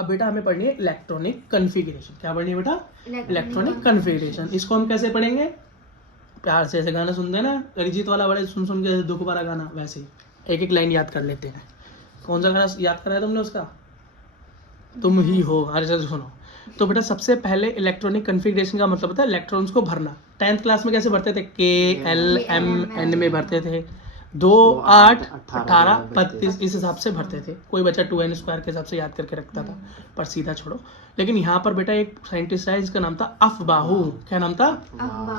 अब बेटा हमें पढ़नी है इलेक्ट्रॉनिक कन्फिग्रेशन। क्या पढ़नी है बेटा? Electronic configuration. इसको हम कैसे पढ़ेंगे? प्यार से ऐसे गाना सुनते हैं ना अरिजीत वाला, बड़े सुन सुन के दुख भरा गाना, वैसे ही एक एक लाइन याद कर लेते हैं। कौन सा गाना याद करा है तुमने उसका? तुम ही हो। हर जगह सुनो। तो बेटा सबसे पहले इलेक्ट्रॉनिक कन्फिग्रेशन का मतलब होता है इलेक्ट्रॉन्स को भरना। 10th क्लास में कैसे भरते थे? KLMN में भरते थे। 2 8 18 32 इस हिसाब से भरते थे। कोई बच्चा 2n स्क्वायर के हिसाब से याद करके रखता था, पर सीधा छोड़ो। लेकिन यहाँ पर बेटा एक साइंटिस्ट है जिसका नाम था अफबाहू। क्या नाम था?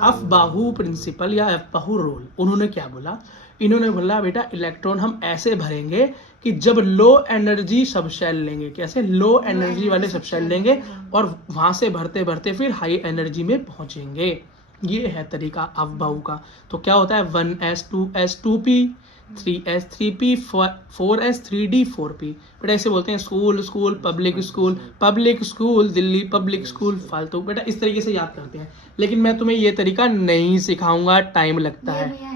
अफबाहू प्रिंसिपल या अफबाहू रूल। उन्होंने क्या बोला? इन्होंने बोला बेटा इलेक्ट्रॉन हम ऐसे भरेंगे कि जब लो एनर्जी सब शेल लेंगे, कैसे? लो एनर्जी वाले सब शेल लेंगे और वहां से भरते भरते फिर हाई एनर्जी में पहुंचेंगे। ये है तरीका अफबाहू का। तो क्या होता है? 1s 2s 2p 3s 3p 4s 3d 4p। बेटा ऐसे बोलते हैं school school public school Delhi public school फालतू। बेटा इस तरीके से याद करते हैं, लेकिन मैं तुम्हें ये तरीका नहीं सिखाऊंगा, टाइम लगता है।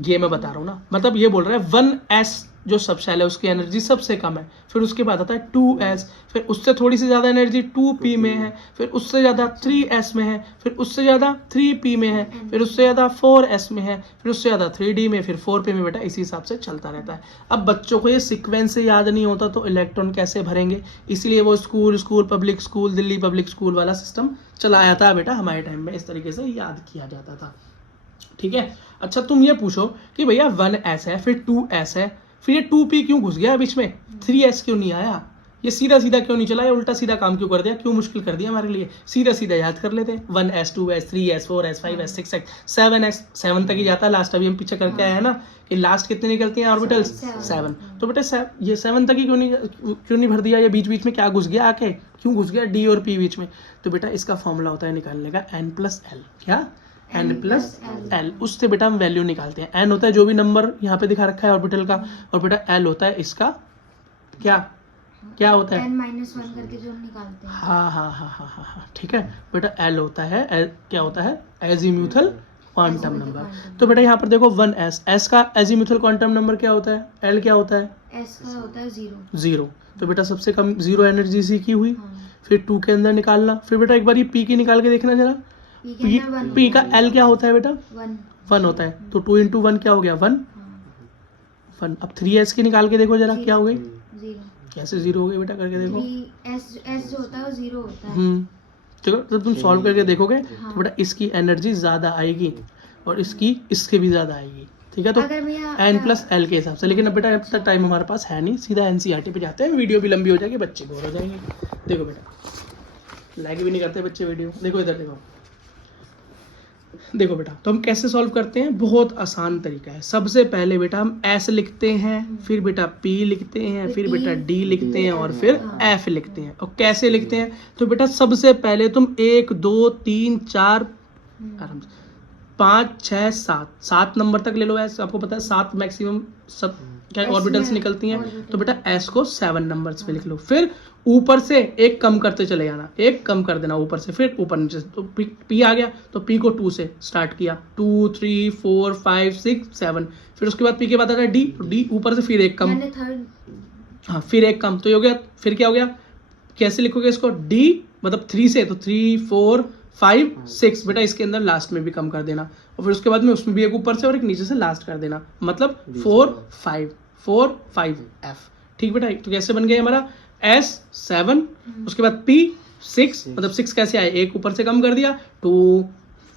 ये मैं बता रहा हूँ ना, मतलब ये बोल रहा है 1s जो सब शेल है उसकी एनर्जी सबसे कम है, फिर उसके बाद आता है 2s, फिर उससे थोड़ी सी ज्यादा एनर्जी 2p में है, फिर उससे ज्यादा 3s में है, फिर उससे ज्यादा 3p में है, फिर उससे ज्यादा 4s में है, फिर उससे ज्यादा 3d में, फिर 4p में। बेटा इसी हिसाब से चलता रहता है। अब बच्चों को ये सीक्वेंस से याद नहीं होता तो इलेक्ट्रॉन कैसे भरेंगे, इसीलिए वो school public school Delhi public school वाला सिस्टम चलाया था बेटा हमारे टाइम में। इस तरीके से याद किया जाता था, ठीक है। अच्छा तुम ये पूछो कि भैया 1s है, फिर 2s है, फिर ये 2p क्यों घुस गया बीच में? 3s क्यों नहीं आया? ये सीधा सीधा क्यों नहीं चला? ये उल्टा सीधा काम क्यों कर दिया? क्यों मुश्किल कर दिया हमारे लिए? सीधा सीधा याद कर लेते। 1s 2s 3s 4s 5s 6s 7s 7 तक ही जाता है लास्ट। अभी हम पीछे करके आए हैं ना कि लास्ट कितने निकलती हैं ऑर्बिटल्स? 7। तो बेटा ये 7 तक ही क्यों नहीं भर दिया? ये बीच बीच में क्या घुस गया आके? क्यों घुस गया d और p बीच में? तो बेटा इसका फॉर्मूला होता है निकालने का n+l। क्या? n+l। उससे बेटा हम वैल्यू निकालते हैं। n होता है जो भी नंबर यहाँ पे दिखा रखा है ऑर्बिटल का, और बेटा l होता है इसका क्या होता है? n-1 करके जो निकालते हैं। हाँ, ठीक है बेटा। l होता है क्या होता है? Azimuthal quantum number. तो बेटा यहाँ पर देखो 1s, s का एजीम्यूथल क्वांटम नंबर क्या होता है? l क्या होता है? s का होता है 0। तो बेटा सबसे कम 0 एनर्जी इसी की हुई। फिर 2 के अंदर निकालना। फिर बेटा एक बार ये p की निकाल के देखना जरा। p का l क्या होता है बेटा? 1 होता है। तो 2 × 1 क्या हो गया? 1। अब 3s की निकाल के देखो जरा, क्या हो गई? 0। कैसे 0 हो गई बेटा? करके देखो। s जो होता है वो 0 होता है। ठीक है, जब तुम सॉल्व करके देखोगे तो बेटा इसकी एनर्जी ज्यादा आएगी और इसके भी ज्यादा आएगी, ठीक है। तो n+l के हिसाब से। लेकिन अब बेटा अब तक टाइम हमारे पास है नहीं, सीधा NCERT पे जाते हैं। वीडियो भी लंबी हो जाएगी, बच्चे बोर हो जाएंगे। देखो बेटा लाइक भी नहीं करते बच्चे वीडियो। देखो इधर देखो बेटा, तो हम कैसे सॉल्व करते हैं? बहुत आसान तरीका है। सबसे पहले बेटा हम s लिखते हैं, फिर बेटा p लिखते हैं, फिर बेटा d लिखते हैं और फिर f लिखते हैं। और कैसे लिखते हैं? तो बेटा सबसे पहले तुम 1 2 3 4 5 6 7 नंबर तक ले लो। s आपको पता है 7 मैक्सिमम सब क्या ऑर्बिटल्स निकलती हैं। तो बेटा s को 7 नंबर्स पे लिख लो। फिर ऊपर से एक कम करते चले जाना, एक कम कर देना ऊपर से, फिर ऊपर नीचे। तो p आ गया तो p को 2 से स्टार्ट किया, 2 3 4 5 6 7। फिर उसके बाद p के बाद आता है d, तो d ऊपर से फिर एक कम, हाँ फिर एक कम। तो ये हो गया। फिर क्या हो गया? कैसे लिखोगे इसको? d मतलब 3 से, तो 3 4 5 6। बेटा इसके अंदर लास्ट में भी कम कर देना, और फिर उसके बाद में उसमें भी एक ऊपर से और एक नीचे से लास्ट कर देना, मतलब 4 5 f। ठीक बेटा। तो कैसे बन गया हमारा? s 7, उसके बाद p 6, मतलब 6 कैसे आए? एक ऊपर से कम कर दिया, 2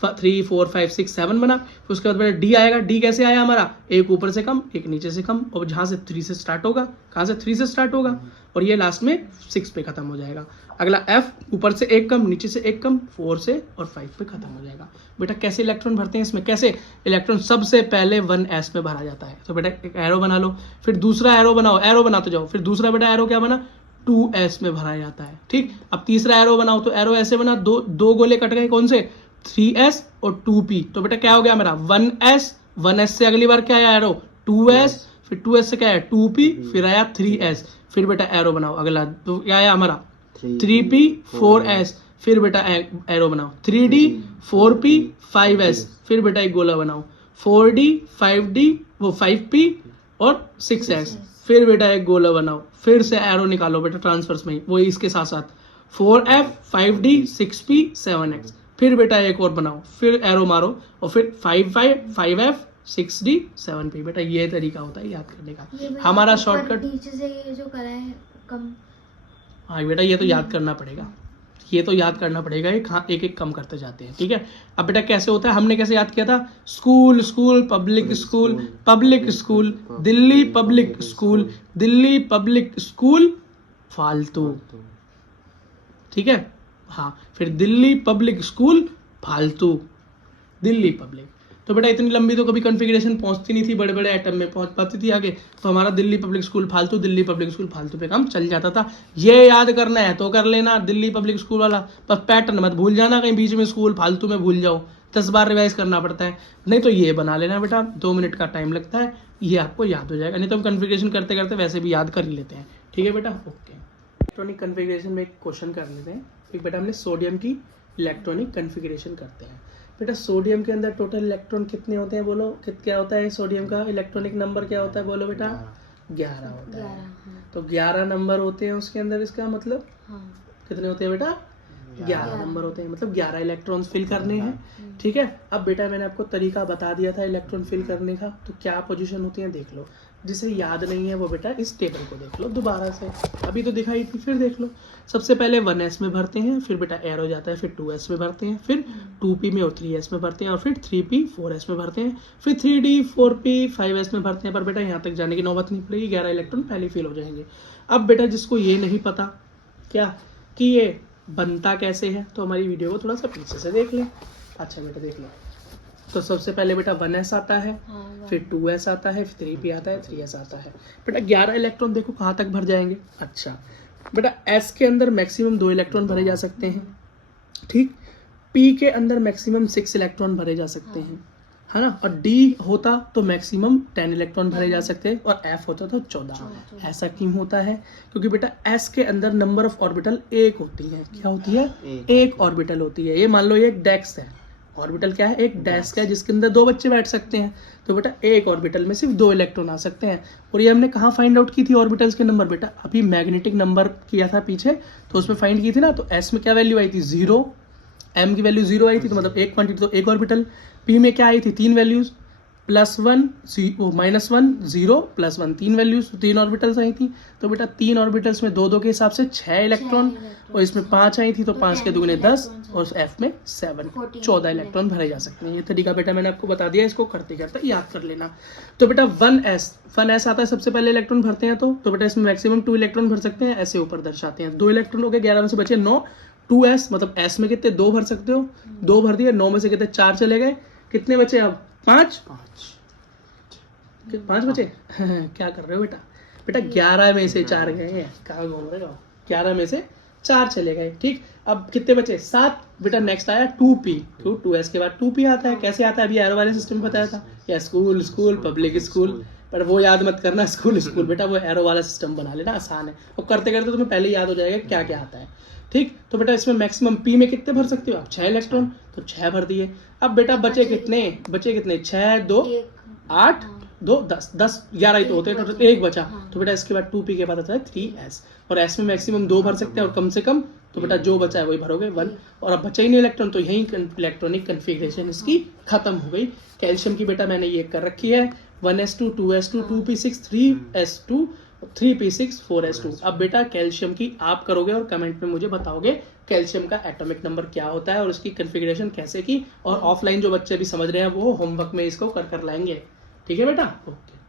3 4 5 6 7 बना। फिर उसके बाद बेटा d आएगा। d कैसे आया हमारा? एक ऊपर से कम एक नीचे से कम, और जहाँ से 3 से स्टार्ट होगा, कहाँ से? 3 से स्टार्ट होगा, और ये लास्ट में 6 पे खत्म हो जाएगा। अगला f, ऊपर से एक कम नीचे से एक कम, 4 से और 5 पे खत्म हो जाएगा। बेटा कैसे इलेक्ट्रॉन भरते हैं इसमें? कैसे? इलेक्ट्रॉन सबसे पहले 1s में भरा जाता है। तो बेटा एक एरो बना लो, फिर दूसरा एरो बनाओ, एरो बनाते जाओ। फिर दूसरा बेटा एरो क्या बना? 2s में भरा जाता है, ठीक। अब तीसरा एरो बनाओ, तो एरो ऐसे बना, दो गोले कट गए, कौन से? 3s और 2p। तो बेटा क्या हो गया हमारा? 1s से अगली बार क्या आया एरो? 2s, फिर 2s से क्या आया? 2p, फिर आया 3s। फिर बेटा एरो बनाओ अगला, तो क्या आया हमारा? 3p 4s। फिर बेटा एरो बनाओ 3d 4p 5s। फिर बेटा एक गोला बनाओ 4d 5d वो 5p और 6s। फिर बेटा एक गोला बनाओ, फिर से एरो निकालो बेटा ट्रांसफर्स में, वही इसके साथ साथ 4f 5d 6p 7x, फिर बेटा एक और बनाओ, फिर एरो मारो और फिर 5f 6d 7p। बेटा ये तरीका होता है याद करने का। हमारा शॉर्टकट नीचे से ये जो करा है कम, हाँ बेटा ये तो याद करना पड़ेगा, ये तो याद करना पड़ेगा, एक एक कम करते जाते हैं, ठीक है। अब बेटा कैसे होता है, हमने कैसे याद किया था, school school public school public school Delhi public school Delhi public school फालतू, ठीक है। हाँ फिर दिल्ली पब्लिक स्कूल फालतू दिल्ली पब्लिक। तो बेटा इतनी लंबी तो कभी कॉन्फ़िगरेशन पहुंचती नहीं थी, बड़े बड़े आइटम में पहुंच पाती थी आगे, तो हमारा दिल्ली पब्लिक स्कूल फालतू दिल्ली पब्लिक स्कूल फालतू पे काम चल जाता था। ये याद करना है तो कर लेना दिल्ली पब्लिक स्कूल वाला, पर पैटर्न मत भूल जाना, कहीं बीच में स्कूल फालतू में भूल जाओ, 10 बार रिवाइज करना पड़ता है। नहीं तो ये बना लेना बेटा, 2 मिनट का टाइम लगता है, ये आपको याद हो जाएगा। नहीं तो हम कॉन्फ़िगरेशन करते करते वैसे भी याद कर ही लेते हैं, ठीक है बेटा। ओके, इलेक्ट्रॉनिक कॉन्फ़िगरेशन में एक क्वेश्चन कर लेते हैं। एक बेटा हमने सोडियम की इलेक्ट्रॉनिक कॉन्फ़िगरेशन करते हैं। बेटा सोडियम के अंदर टोटल इलेक्ट्रॉन कितने होते हैं, बोलो क्या होता है सोडियम का इलेक्ट्रॉनिक नंबर क्या होता है, बोलो बेटा 11 होता है। तो 11 नंबर होते हैं उसके अंदर, इसका मतलब कितने होते हैं बेटा 11 नंबर होते हैं, मतलब 11 इलेक्ट्रॉन्स फिल करने हैं, ठीक है। अब बेटा मैंने आपको तरीका बता दिया था इलेक्ट्रॉन फिल करने का, तो क्या पोजीशन होती है देख लो। जिसे याद नहीं है वो बेटा इस टेबल को देख लो दोबारा से, अभी तो दिखाई थी, फिर देख लो। सबसे पहले 1s में भरते हैं, फिर बेटा एरो जाता है, फिर 2s में भरते हैं, फिर 2p में और 3s में भरते हैं, और फिर 3p 4s में भरते हैं, फिर 3d 4p 5s में भरते हैं। पर बेटा यहाँ तक जाने की नौबत नहीं पड़ेगी, 11 इलेक्ट्रॉन पहले फिल हो जाएंगे। अब बेटा जिसको ये नहीं पता क्या कि ये बनता कैसे है, तो हमारी वीडियो को थोड़ा सा पीछे से देख लें। अच्छा बेटा देख लो, तो सबसे पहले बेटा 1s आता है, फिर 2s आता है, फिर 3p आता है, 3s आता है। बेटा 11 इलेक्ट्रॉन देखो कहाँ तक भर जाएंगे। अच्छा बेटा s के अंदर मैक्सिमम 2 इलेक्ट्रॉन भरे जा सकते हैं, ठीक। p के अंदर मैक्सिमम 6 इलेक्ट्रॉन भरे जा सकते हैं, है ना। और d होता तो मैक्सिमम 10 इलेक्ट्रॉन भरे जा सकते हैं, और f होता तो 14। ऐसा क्यों होता है, क्योंकि बेटा s के अंदर नंबर ऑफ ऑर्बिटल 1 होती है। क्या होती है, 1 ऑर्बिटल होती है। ये मान लो ये एक डेस्क है, ऑर्बिटल क्या है, एक डेस्क है जिसके अंदर 2 बच्चे बैठ सकते हैं, तो बेटा एक ऑर्बिटल में सिर्फ 2 इलेक्ट्रॉन आ सकते हैं। और ये हमने कहाँ फाइंड आउट की थी ऑर्बिटल्स के नंबर, बेटा अभी मैग्नेटिक नंबर किया था पीछे, तो उसमें फाइंड की थी ना। तो s में क्या वैल्यू आई थी 0, m की वैल्यू 0 आई थी, तो मतलब एक क्वांटिटी तो एक ऑर्बिटल। p में क्या आई थी 3 वैल्यूज, +1 -1 0 +1 3 वैल्यूज, 3 ऑर्बिटल्स आई थी। तो बेटा 3 ऑर्बिटल्स में 2 के हिसाब से 6 इलेक्ट्रॉन, और इसमें 5 आई थी, तो 5 के दुगने 10, और f में 7 14 इलेक्ट्रॉन भरे जा सकते हैं। ये तरीका बेटा मैंने आपको बता दिया, इसको करते करते याद कर लेना। तो बेटा 1s आता है, सबसे पहले इलेक्ट्रॉन भरते हैं, तो बेटा इसमें मैक्सिमम 2 इलेक्ट्रॉन भर सकते हैं, ऐसे ऊपर दर्शाते हैं। 2 इलेक्ट्रॉन हो गए, 11 में से बचे 9। 2s मतलब s में कितने 2 भर सकते हो, 2 भर दिए, 9 में से कितने 4 चले गए, कितने बचे अब 5 बचे। क्या कर रहे हो बेटा, बेटा 11 में से 4 गए हैं, कहाँ घूम रहे हो, 11 में से 4 चले गए, ठीक। अब कितने बचे 7। बेटा नेक्स्ट आया 2p, क्यों 2s के बाद 2p आता है। कैसे आता है, अभी एरो वाले सिस्टम में बताया था, या स्कूल स्कूल पब्लिक स्कूल, पर वो याद मत करना स्कूल स्कूल, बेटा वो एरो वाला सिस्टम बना लेना, आसान है, और करते करते तुम्हें पहले याद हो जाएगा क्या क्या आता है, ठीक। तो बेटा इसमें मैक्सिमम p में कितने भर सकते हो आप, 6 इलेक्ट्रॉन, तो 6 भर दिए। अब बेटा बचे कितने 6 2 8 2 10 10 11 ही तो होते हैं, तो 1 बचा। तो बेटा इसके बाद 2p के बाद आता है 3s, और s में मैक्सिमम 2 भर सकते हैं, और कम से कम, तो बेटा जो बचा है वही भरोगे 1, और अब बचा ही नहीं इलेक्ट्रॉन, तो यही इलेक्ट्रॉनिक कॉन्फ़िगरेशन इसकी खत्म हो गई। कैल्शियम की बेटा मैंने ये कर रखी है 1s2 2s2 2p6 3s2 3p6 4s2। अब बेटा कैल्शियम की आप करोगे और कमेंट में मुझे बताओगे कैल्शियम का एटॉमिक नंबर क्या होता है और उसकी कॉन्फ़िगरेशन कैसे की, और ऑफलाइन जो बच्चे भी समझ रहे हैं वो होमवर्क में इसको कर लाएंगे, ठीक है बेटा। ओके।